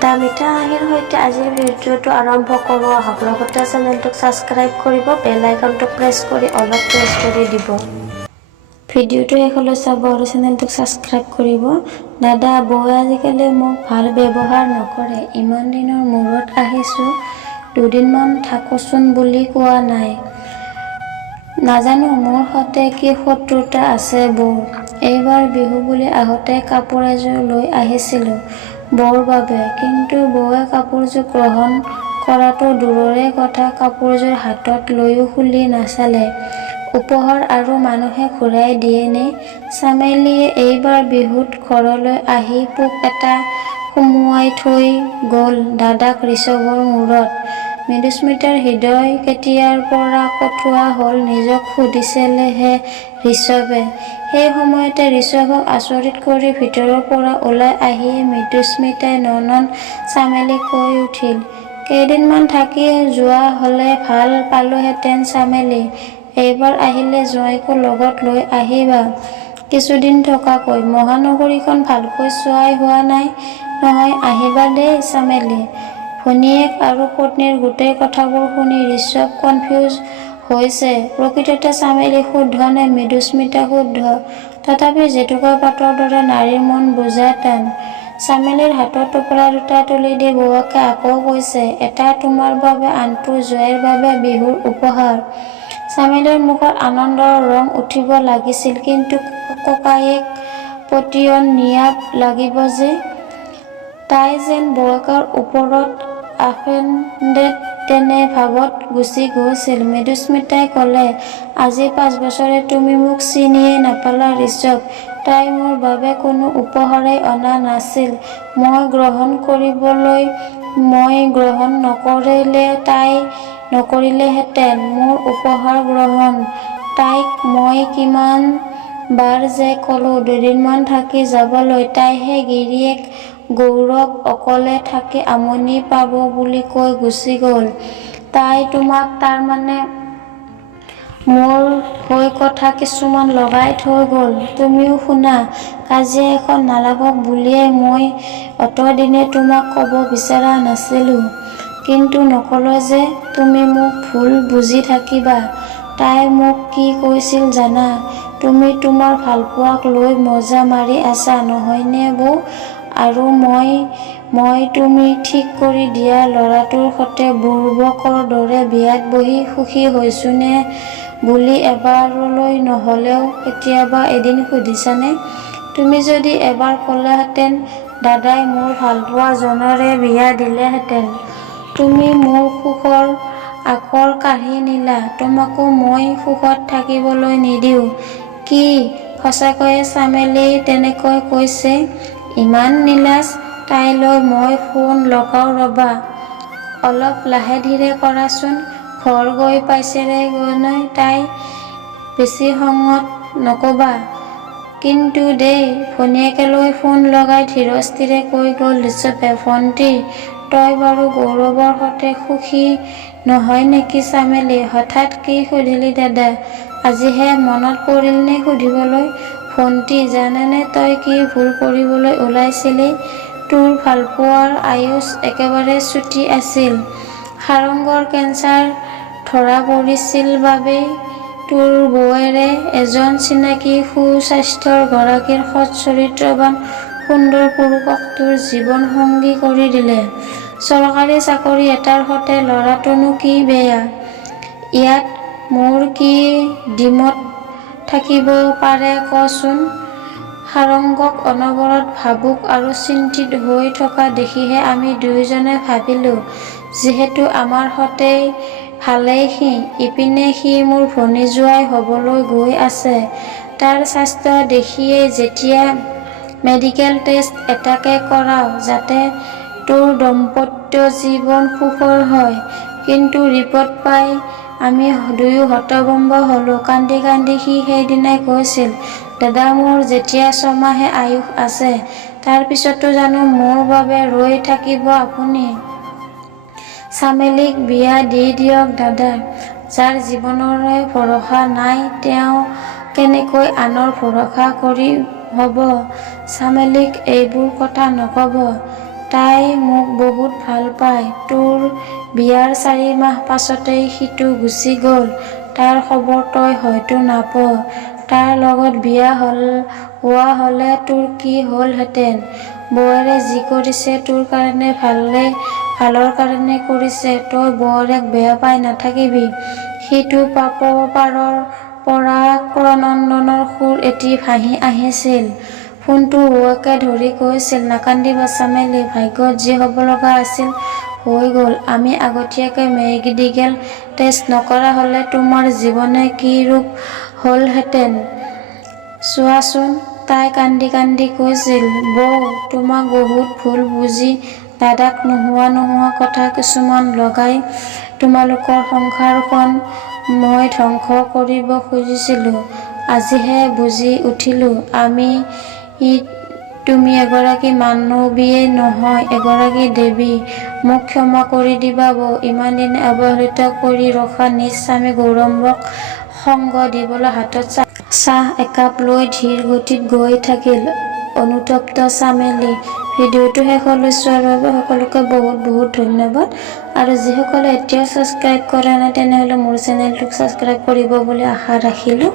এটা মিঠা হাঁহিৰ সৈতে আজিৰ ভিডিঅ'টো আৰম্ভ কৰোঁ আহক। লগতে চেনেলটোক ছাবস্ক্ৰাইব কৰিব, বেল আইকনটো প্ৰেছ কৰি অলপ প্ৰেছ কৰি দিব। ভিডিঅ'টো শেষলৈ চাব আৰু চেনেলটোক ছাবস্ক্ৰাইব কৰিব। দাদা, বৌয়ে আজিকালি মোক ভাল ব্যৱহাৰ নকৰে। ইমান দিনৰ মূৰত আহিছোঁ, দুদিনমান থাকোচোন বুলি কোৱা নাই। নাজানো মোৰ সৈতে কি শত্ৰুতা আছে বৌৰ। এইবাৰ বিহু বুলি আহোঁতে কাপোৰ এযোৰ লৈ আহিছিলোঁ বৌৰ বাবে, কিন্তু বৌয়ে কাপোৰযোৰ গ্ৰহণ কৰাটো দূৰৰে কথা, কাপোৰযোৰ হাতত লৈও খুলি নাচালে। উপহাৰ আৰু মানুহে ঘূৰাই দিয়েনে? চামেলিয়ে এইবাৰ বিহুত ঘৰলৈ আহি পোক এটা সুমুৱাই থৈ গ'ল দাদাক ঋষভৰ মূৰত। মৃদুস্মিতাৰ হৃদয় কেতিয়াৰ পৰা কঠোৱা হ'ল নিজক সুধিছিলেহে ঋষভে। সেই সময়তে ঋষভক আচৰিত কৰি ভিতৰৰ পৰা ওলাই আহি মৃদুস্মিতাই ননন চামেলিক কৈ উঠিল, কেইদিনমান থাকি যোৱা হ'লে ভাল পালোহেঁতেন চামেলি। এইবাৰ আহিলে জোঁৱাইকো লগত লৈ আহিবা কিছুদিন থকাকৈ। মহানগৰীখন ভালকৈ চোৱাই হোৱা নাই নহয়, আহিবা দেই চামেলি। ভনীয়েক আৰু পত্নীৰ গোটেই কথাবোৰ শুনি ঋষভ কনফিউজ হৈছে। প্ৰকৃততে চামেলি শুদ্ধ নে মৃদুস্মিতা শুদ্ধ? তথাপি জেতুকা পাতৰ দৰে নাৰীৰ মন বুজা টান। চামেলিৰ হাতৰ টোপোলা দুটা তুলি দি বৌৱাকে আকৌ কৈছে, এটা তোমাৰ বাবে, আনটো জোঁৱাইৰ বাবে বিহুৰ উপহাৰ। চামেলিৰ মুখত আনন্দৰ ৰং উঠিব লাগিছিল, কিন্তু ককায়েক পতিয়ন নিয়াব লাগিব যে। তাই যেন বৌৱেকৰ ওপৰত অফেণ্ডেড তেনে ভাৱত গুচি গৈছিল। মৃদুস্মিতাই ক'লে, আজি 5 বছৰে তুমি মোক চিনিয়েই নাপালা ঋষভ। তাই মোৰ বাবে কোনো উপহাৰেই অনা নাছিল। মই গ্ৰহণ নকৰিলে তাই নকৰিলেহেঁতেন মোৰ উপহাৰ গ্ৰহণ। তাইক মই কিমান বাৰ যে ক'লো দুদিনমান থাকি যাবলৈ, তাইহে গিৰিয়েক গৌৰৱ অকলে থাকি আমনি পাব বুলি কৈ গুচি গ'ল। তাই তোমাক তাৰমানে মোৰ হৈ কথা কিছুমান লগাই থৈ গ'ল। তুমিও শুনা, কাজিয়া এখন নালাগক বুলিয়েই মই অতদিনে তোমাক ক'ব বিচৰা নাছিলোঁ, কিন্তু নক'লো যে তুমি মোক ভুল বুজি থাকিবা। তাই মোক কি কৈছিল জানা? তুমি তোমাৰ ভালপোৱাক লৈ মজা মাৰি আছা নহয়নে বৌ? আৰু মই তুমি ঠিক কৰি দিয়া ল'ৰাটোৰ সৈতে বুৰ্বকৰ দৰে বিয়াত বহি সুখী হৈছোনে বুলি এবাৰলৈ নহ'লেও কেতিয়াবা এদিন সুধিছানে? তুমি যদি এবাৰ ক'লাহেঁতেন দাদাই মোৰ ভালপোৱা জনৰে বিয়া দিলেহেঁতেন। তুমি মোৰ সুখৰ আকৰ কাঢ়ি নিলা, তোমাকো মই সুখত থাকিবলৈ নিদিওঁ। কি সঁচাকৈয়ে চামেলি তেনেকৈ কৈছে? ইমান নিলাজ? তাইলৈ মই ফোন লগাওঁ ৰ'বা। অলপ লাহে ধীৰে কৰাচোন। ঘৰ গৈ পাইছেগৈনে তাই? বেছি খঙত নক'বা কিন্তু দেই। ভনীয়েকলৈ ফোন লগাই ধীৰস্থিৰে কৈ গ'ল ঋষভে। ভণ্টি, তই বাৰু গৌৰৱৰ সৈতে সুখী নহয় নেকি চামেলি? হঠাৎ কি সুধিলি দাদা? আজিহে মনত পৰিলনে সুধিবলৈ? ভণ্টি, জানেনে তই কি ভুল কৰিবলৈ ওলাইছিলি? তোৰ ভালপোৱাৰ আয়ুস একেবাৰে চুটি আছিল। সাৰংগৰ কেঞ্চাৰ ধৰা পৰিছিল বাবেই তোৰ বৌয়েৰে এজন চিনাকি সুস্বাস্থ্যৰ গৰাকীৰ সৎ চৰিত্ৰৱান সুন্দৰ পুৰুষক তোৰ জীৱন সংগী কৰি দিলে। চৰকাৰী চাকৰি এটাৰ সৈতে ল'ৰাটোনো কি বেয়া? ইয়াত মোৰ কি দ্বিমত থাকিব পাৰে কচোন? সাৰংগক অনবৰত ভাবুক আৰু চিন্তিত হৈ থকা দেখিহে আমি দুয়োজনে ভাবিলোঁ, যিহেতু আমাৰ সৈতে ভালেই সি, ইপিনে সি মোৰ ভনী জোঁৱাই হ'বলৈ গৈ আছে। তাৰ স্বাস্থ্য দেখিয়েই যেতিয়া মেডিকেল টেষ্ট এটাকে কৰাওঁ, যাতে তোৰ দাম্পত্য জীৱন সুখৰ হয়। কিন্তু ৰিপৰ্ট পাই আমি দুয়ো হতভম্ব হ'লোঁ। কান্দি কান্দি সি সেইদিনাই কৈছিল, দাদা মোৰ যেতিয়া 6 মাহহে আয়ুস আছে, তাৰ পিছতো জানো মোৰ বাবে ৰৈ থাকিব আপুনি? চামেলিক বিয়া দি দিয়ক দাদা। যাৰ জীৱনৰে ভৰসা নাই তেওঁ কেনেকৈ আনৰ ভৰসা কৰি হ'ব? চামেলিক এইবোৰ কথা নক'ব। তাই মোক বহুত ভাল পায়। তোৰ বিয়াৰ 4 মাহ পাছতেই সিটো গুচি গ'ল। তাৰ খবৰ তই হয়তো নাপাৱ। তাৰ লগত বিয়া হোৱা হ'লে তোৰ কি হ'লহেঁতেন? বৌৱেৰে যি কৰিছে তোৰ কাৰণে ভালৰ কাৰণে কৰিছে। তই বৌৱেৰক বেয়া পাই নাথাকিবি। সিটো পাৰৰ পৰা ক্ৰনন্দনৰ সুৰ এটি ভাহি আহিছিল। ফোনটো হুৱাকে ধৰি কৈছিল, নাকান্দিবা চামেলি, ভাগ্যত যি হ'ব লগা আছিল হৈ গ'ল। আমি আগতীয়াকৈ মেডিকেল টেষ্ট নকৰা হ'লে তোমাৰ জীৱনে কি ৰূপ হ'লহেঁতেন চোৱাচোন। তাই কান্দি কান্দি কৈছিল, বৌ তোমাক বহুত ভুল বুজি দাদাক নোহোৱা কথা কিছুমান লগাই তোমালোকৰ সংসাৰখন মই ধ্বংস কৰিব খুজিছিলোঁ। আজিহে বুজি উঠিলোঁ তুমি এগৰাকী মানৱীয়ে নহয়, এগৰাকী দেৱী। মোক ক্ষমা কৰি দিবা বৌ। ইমান দিনে অৱহেলিত কৰি ৰখা নিজ স্বামী গৌৰৱক সংগ দিবলৈ হাতত চাহ একাপ লৈ ধীৰ গতিত গৈ থাকিল অনুতপ্ত চামেলি। ভিডিঅ'টো শেষলৈ চোৱাৰ বাবে সকলোকে বহুত ধন্যবাদ। আৰু যিসকলে এতিয়াও ছাবস্ক্ৰাইব কৰা নাই তেনেহ'লে মোৰ চেনেলটোক ছাবস্ক্ৰাইব কৰিব বুলি আশা ৰাখিলোঁ।